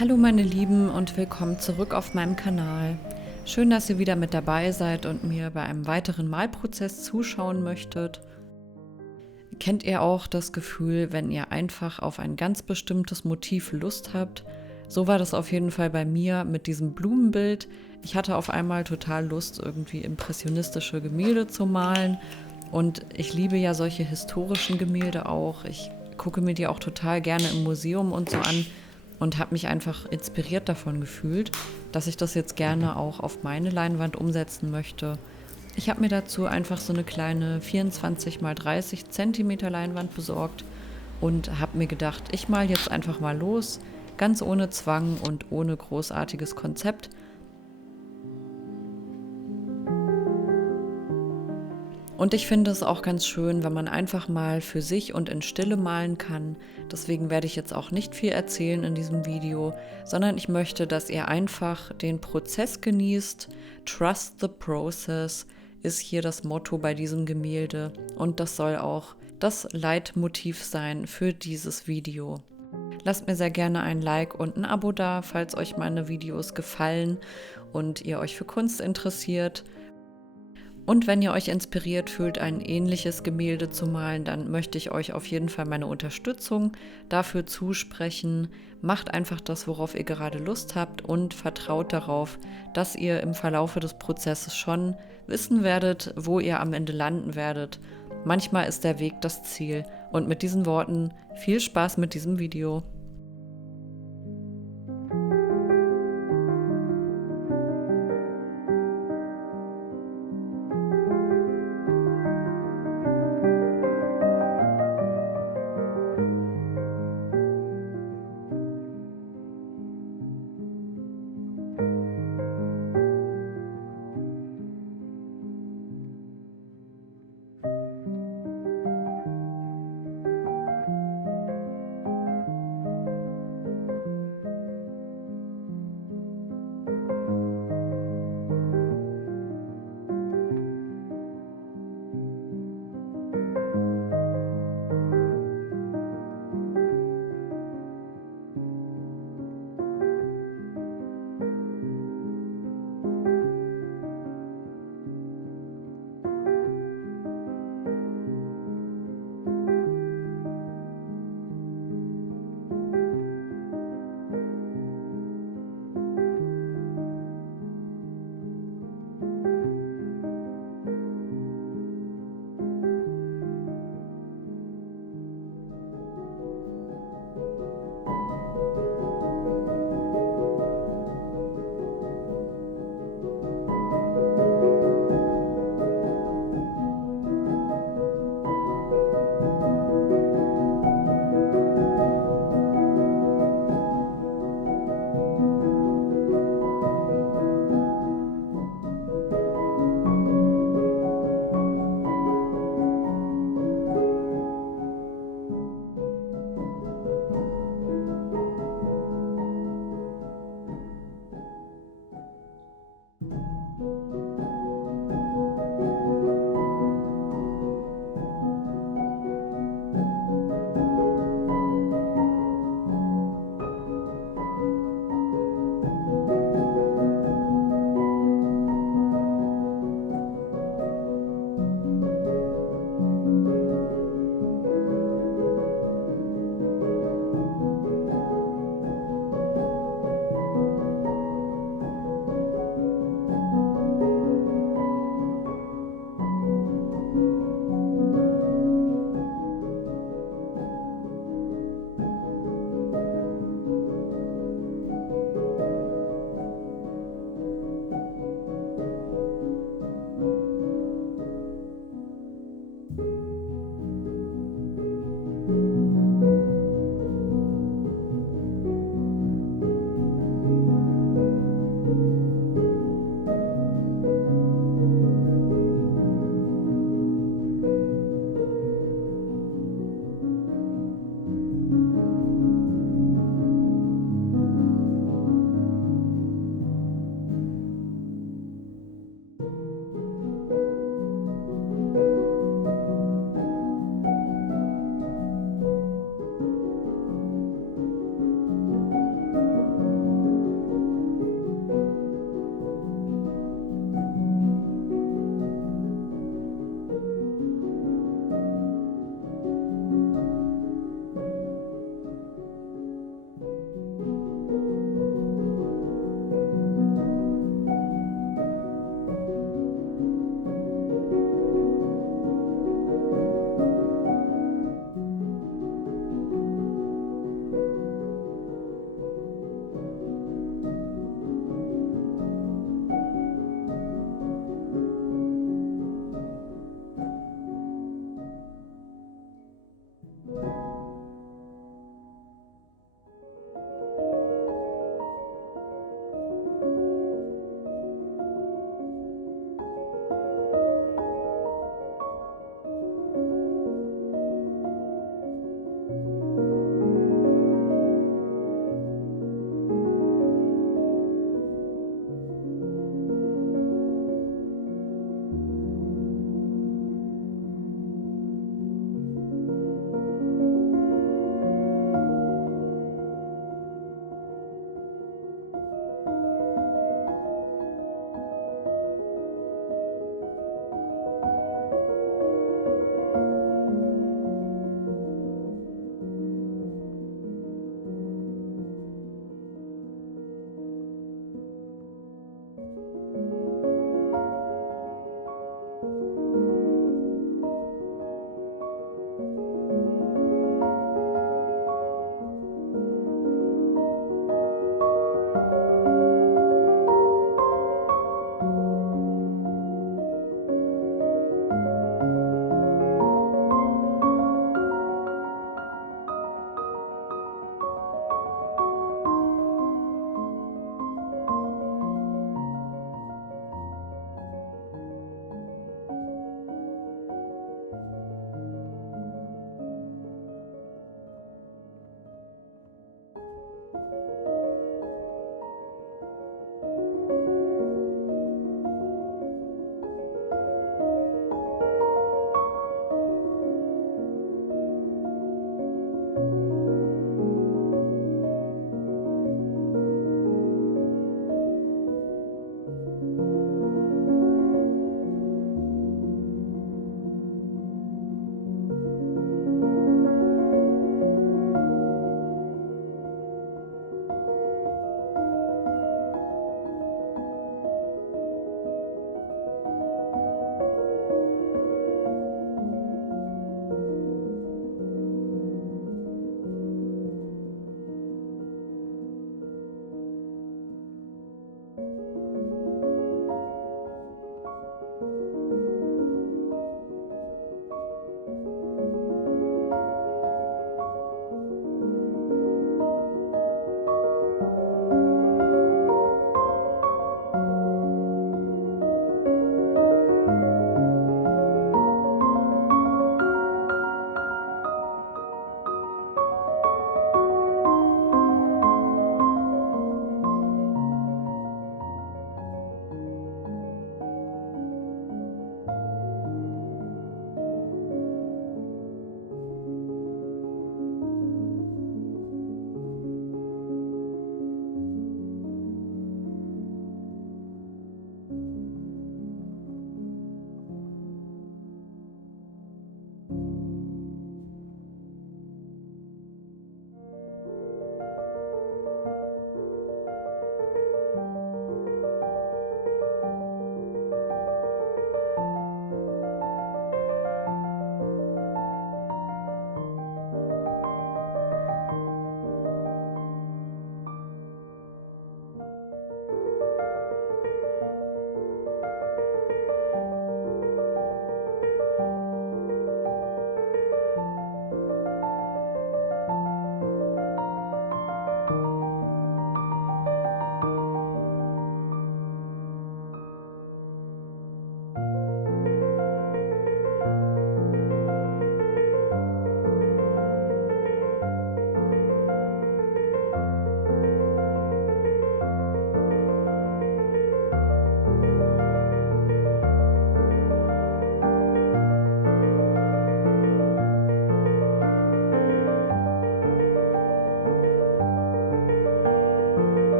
Hallo meine Lieben und willkommen zurück auf meinem Kanal. Schön, dass ihr wieder mit dabei seid und mir bei einem weiteren Malprozess zuschauen möchtet. Kennt ihr auch das Gefühl, wenn ihr einfach auf ein ganz bestimmtes Motiv Lust habt? So war das auf jeden Fall bei mir mit diesem Blumenbild. Ich hatte auf einmal total Lust, irgendwie impressionistische Gemälde zu malen. Und ich liebe ja solche historischen Gemälde auch. Ich gucke mir die auch total gerne im Museum und so an und habe mich einfach inspiriert davon gefühlt, dass ich das jetzt gerne auch auf meine Leinwand umsetzen möchte. Ich habe mir dazu einfach so eine kleine 24 mal 30 Zentimeter Leinwand besorgt und habe mir gedacht, ich mal jetzt einfach mal los, ganz ohne Zwang und ohne großartiges Konzept. Und ich finde es auch ganz schön, wenn man einfach mal für sich und in Stille malen kann. Deswegen werde ich jetzt auch nicht viel erzählen in diesem Video, sondern ich möchte, dass ihr einfach den Prozess genießt. Trust the process ist hier das Motto bei diesem Gemälde und das soll auch das Leitmotiv sein für dieses Video. Lasst mir sehr gerne ein Like und ein Abo da, falls euch meine Videos gefallen und ihr euch für Kunst interessiert. Und wenn ihr euch inspiriert fühlt, ein ähnliches Gemälde zu malen, dann möchte ich euch auf jeden Fall meine Unterstützung dafür zusprechen. Macht einfach das, worauf ihr gerade Lust habt und vertraut darauf, dass ihr im Verlaufe des Prozesses schon wissen werdet, wo ihr am Ende landen werdet. Manchmal ist der Weg das Ziel. Und mit diesen Worten viel Spaß mit diesem Video.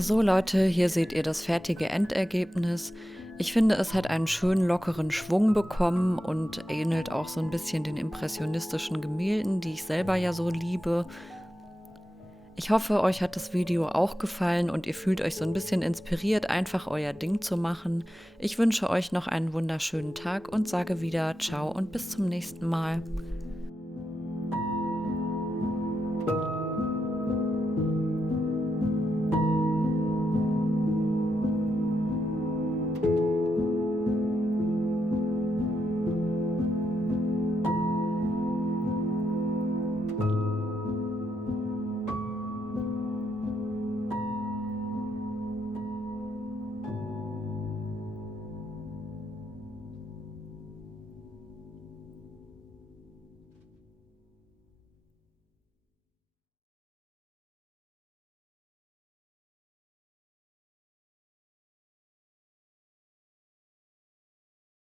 So Leute, hier seht ihr das fertige Endergebnis. Ich finde, es hat einen schönen lockeren Schwung bekommen und ähnelt auch so ein bisschen den impressionistischen Gemälden, die ich selber ja so liebe. Ich hoffe, euch hat das Video auch gefallen und ihr fühlt euch so ein bisschen inspiriert, einfach euer Ding zu machen. Ich wünsche euch noch einen wunderschönen Tag und sage wieder ciao und bis zum nächsten Mal.